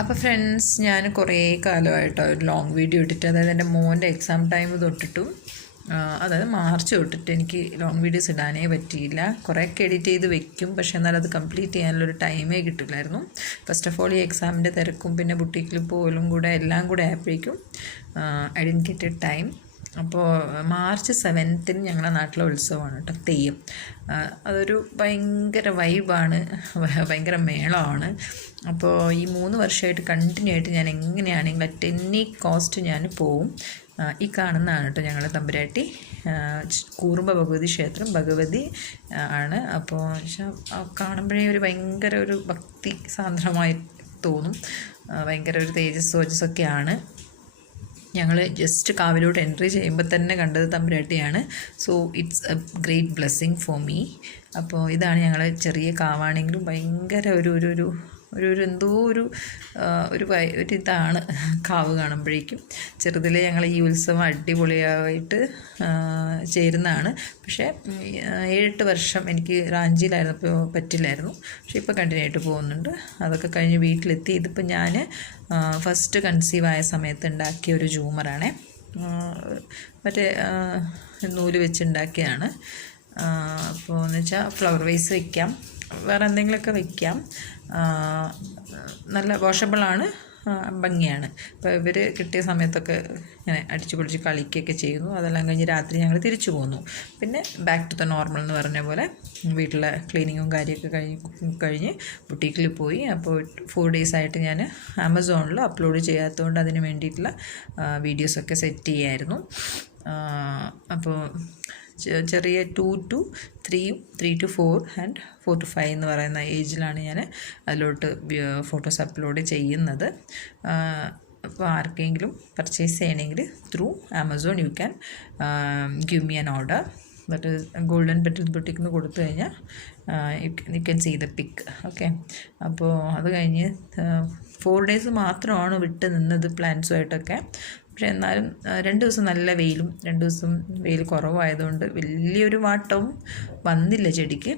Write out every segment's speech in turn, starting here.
അപ്പോൾ ഫ്രണ്ട്സ് ഞാൻ കുറേ കാലമായിട്ട് ഒരു ലോങ് വീഡിയോ ഇട്ടിട്ട് അതായത് എന്റെ മോന്റെ എക്സാം ടൈം തൊട്ടിട്ടും അതായത് മാർച്ച് തൊട്ടിട്ട് എനിക്ക് ലോങ് വീഡിയോസ് ഇടാനേ പറ്റിയില്ല. കുറേയൊക്കെ എഡിറ്റ് ചെയ്ത് വെക്കും പക്ഷേ എന്നാൽ അത് കംപ്ലീറ്റ് ചെയ്യാനുള്ളൊരു ടൈമേ കിട്ടില്ലായിരുന്നു. ഫസ്റ്റ് ഓഫ് ഓൾ ഈ എക്സാമിന്റെ തിരക്കും പിന്നെ ബുട്ടീക്കിൽ പോലും കൂടെ എല്ലാം കൂടെ ആയപ്പോഴേക്കും I'd get a time അപ്പോൾ മാർച്ച് സെവൻത്തിന് ഞങ്ങളുടെ നാട്ടിലെ ഉത്സവമാണ് കേട്ടോ തെയ്യം. അതൊരു ഭയങ്കര വൈബാണ് ഭയങ്കര മേളമാണ്. അപ്പോൾ ഈ മൂന്ന് വർഷമായിട്ട് കണ്ടിന്യൂ ആയിട്ട് ഞാൻ എങ്ങനെയാണെങ്കിലും അറ്റ് എനി കോസ്റ്റ് ഞാൻ പോവും? ഈ കാണുന്നതാണ് കേട്ടോ ഞങ്ങൾ തമ്പുരാട്ടി. കൂറുമ്പ ഭഗവതി ക്ഷേത്രം ഭഗവതി ആണ്. അപ്പോൾ കാണുമ്പോഴേ ഒരു ഭയങ്കര ഒരു ഭക്തി സാന്ദ്രമായി തോന്നും. ഭയങ്കര ഒരു തേജസ് ഓജസ്സൊക്കെയാണ് ഞങ്ങൾ ജസ്റ്റ് കാവിലോട്ട് എൻട്രി ചെയ്യുമ്പോൾ തന്നെ കണ്ടത് തമ്പുരാട്ടിയാണ്. So it's a great blessing for me അപ്പോൾ ഇതാണ് ഞങ്ങൾ ചെറിയ കാവാണെങ്കിലും ഭയങ്കര ഒരു ഒരു ഒരു ഒരു ഒരു എന്തോ ഒരു ഒരു ഒരു ഇതാണ് കാവ് കാണുമ്പോഴേക്കും. ചെറുതിലെ ഞങ്ങൾ ഈ ഉത്സവം അടിപൊളിയായിട്ട് ചേരുന്നതാണ്. പക്ഷേ ഏഴെട്ട് വർഷം എനിക്ക് റാഞ്ചിയിലായിരുന്നപ്പോൾ പറ്റില്ലായിരുന്നു. പക്ഷേ ഇപ്പോൾ കണ്ടിന്യൂ ആയിട്ട് പോകുന്നുണ്ട്. അതൊക്കെ കഴിഞ്ഞ് വീട്ടിലെത്തി. ഇതിപ്പോൾ ഞാൻ ഫസ്റ്റ് കൺസീവ് ആയ സമയത്ത് ഉണ്ടാക്കിയ ഒരു ജൂമറാണേ. മറ്റേ നൂൽ വെച്ചുണ്ടാക്കിയതാണ് അപ്പോൾ എന്ന് വെച്ചാൽ ഫ്ലവർ വൈസ് വയ്ക്കാം വേറെ എന്തെങ്കിലുമൊക്കെ വയ്ക്കാം നല്ല വാഷബിളാണ് ഭംഗിയാണ്. അപ്പോൾ ഇവർ കിട്ടിയ സമയത്തൊക്കെ ഇങ്ങനെ അടിച്ചു പൊളിച്ച് കളിക്കുകയൊക്കെ ചെയ്യുന്നു. അതെല്ലാം കഴിഞ്ഞ് രാത്രി ഞങ്ങൾ തിരിച്ചു പോന്നു. പിന്നെ ബാക്ക് ടു ദ നോർമൽ എന്ന് പറഞ്ഞ പോലെ വീട്ടിലെ ക്ലീനിങ്ങും കാര്യമൊക്കെ കഴിഞ്ഞ് കഴിഞ്ഞ് ബുട്ടീക്കിൽ പോയി. അപ്പോൾ ഫോർ ഡേയ്സ് ആയിട്ട് ഞാൻ ആമസോണിൽ അപ്ലോഡ് ചെയ്യാത്തതുകൊണ്ട് അതിന് വേണ്ടിയിട്ടുള്ള വീഡിയോസൊക്കെ സെറ്റ് ചെയ്യായിരുന്നു. അപ്പോൾ ചെറിയ ടു ടു ത്രീയും three two four and four two five എന്ന് പറയുന്ന ഏജിലാണ് ഞാൻ അതിലോട്ട് ഫോട്ടോസ് അപ്ലോഡ് ചെയ്യുന്നത്. അപ്പോൾ ആർക്കെങ്കിലും പർച്ചേസ് ചെയ്യണമെങ്കിൽ through Amazon you can give me an order that golden petal boutique നിന്ന് കൊടുത്തു കഴിഞ്ഞാൽ you can see the pic okay അപ്പോൾ അത് കഴിഞ്ഞ് ഫോർ ഡേയ്സ് മാത്രമാണ് വിട്ട് നിന്നത് പ്ലാൻസുമായിട്ടൊക്കെ പക്ഷെ എന്നാലും രണ്ട് ദിവസം നല്ല വെയിലും രണ്ട് ദിവസം വെയിൽ കുറവായതുകൊണ്ട് വലിയൊരു വാട്ടവും വന്നില്ല ചെടിക്ക്.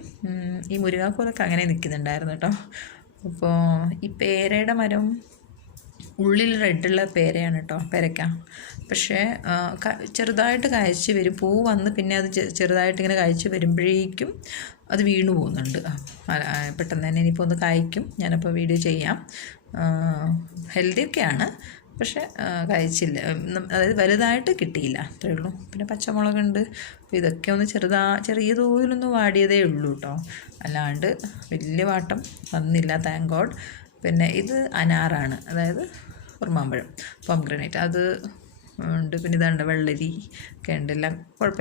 ഈ മുരുകാക്കോലൊക്കെ അങ്ങനെ നിൽക്കുന്നുണ്ടായിരുന്നു കേട്ടോ. അപ്പോൾ ഈ പേരയുടെ മരം ഉള്ളിൽ റെഡുള്ള പേരയാണ് കേട്ടോ പേരയ്ക്ക പക്ഷേ ചെറുതായിട്ട് കായ്ച്ച് വരും. പൂ വന്ന് പിന്നെ അത് ചെറുതായിട്ട് ഇങ്ങനെ കായ്ച്ച് വരുമ്പോഴേക്കും അത് വീണു പോകുന്നുണ്ട്. പെട്ടെന്ന് തന്നെ ഇനിയിപ്പോൾ ഒന്ന് കായ്ക്കും. ഞാനപ്പോൾ വീഡിയോ ചെയ്യാം. ഹെൽത്തി ഒക്കെയാണ് പക്ഷേ കഴിച്ചില്ല. അതായത് വലുതായിട്ട് കിട്ടിയില്ല. അത്രയേ ഉള്ളൂ. പിന്നെ പച്ചമുളകുണ്ട്. അപ്പോൾ ഇതൊക്കെ ഒന്ന് ചെറുതാ ചെറിയ തോതിലൊന്ന് വാടിയതേ ഉള്ളൂ കേട്ടോ അല്ലാണ്ട് വലിയ വാട്ടം വന്നില്ല താങ്ക് ഗോഡ് പിന്നെ ഇത് അനാറാണ്. അതായത് ഉറുമാമ്പഴം പോംഗ്രനേറ്റ് അത് ഉണ്ട്. പിന്നെ ഇതുണ്ട് വെള്ളരി ഒക്കെ ഉണ്ട്. എല്ലാം കുഴപ്പമില്ല.